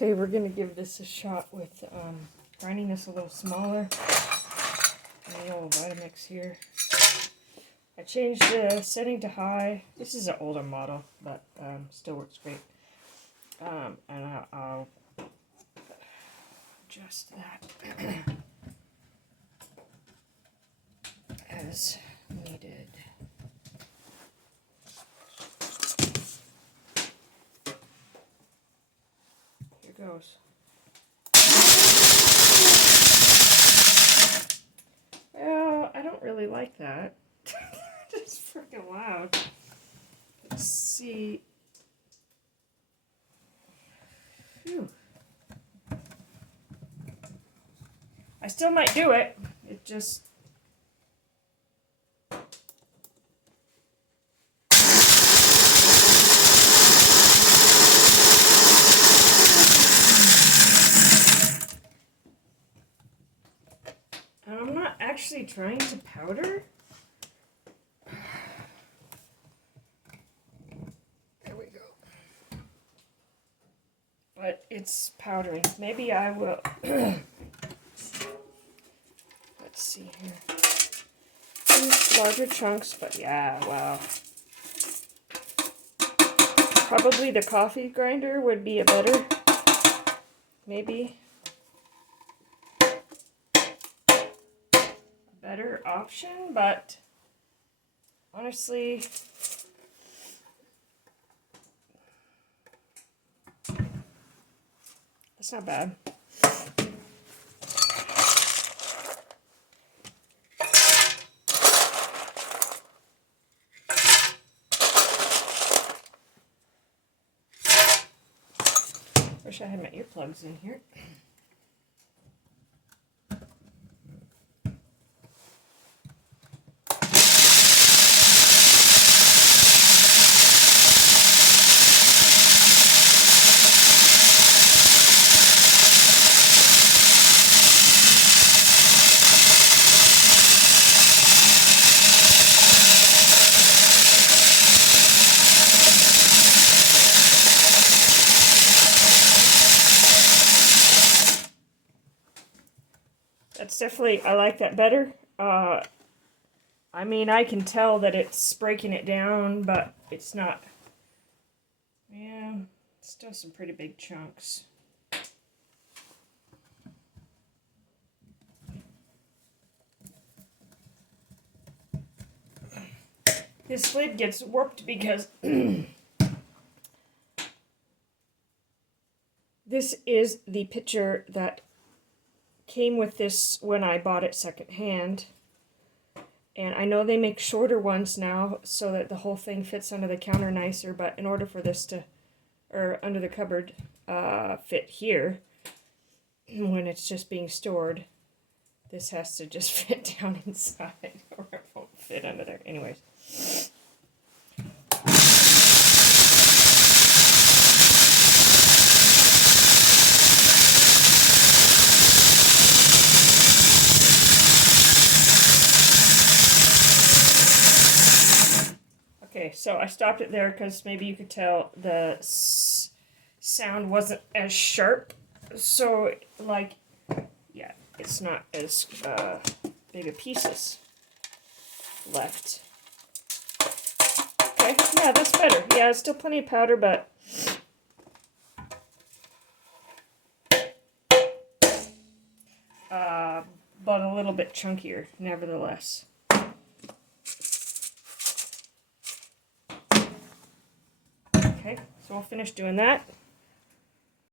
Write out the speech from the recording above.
Okay, we're going to give this a shot with grinding this a little smaller. And the old Vitamix here. I changed the setting to high. This is an older model, but still works great. And I'll adjust that as needed. Here goes. Well, I don't really like that. It's freaking loud. Let's see. Phew. I still might do it. It just... And I'm not actually trying to powder. There we go. But it's powdering. Maybe I will... Let's see here. Larger chunks, but yeah, wow. Probably the coffee grinder would be a better, maybe, a better option, but honestly, that's not bad. Wish I had my earplugs in here. That's definitely, I like that better. I mean, I can tell that it's breaking it down, but it's not, yeah, still some pretty big chunks. This lid gets warped because this is the pitcher that came with this when I bought it secondhand. And I know they make shorter ones now so that the whole thing fits under the counter nicer, but in order for this to, or under the cupboard, fit here, when it's just being stored, this has to just fit down inside or it won't fit under there. Anyways. Okay, so I stopped it there because maybe you could tell the sound wasn't as sharp. So, like, yeah, it's not as big of pieces left. Okay, yeah, that's better. Yeah, it's still plenty of powder, but a little bit chunkier, nevertheless. Okay, so we'll finish doing that.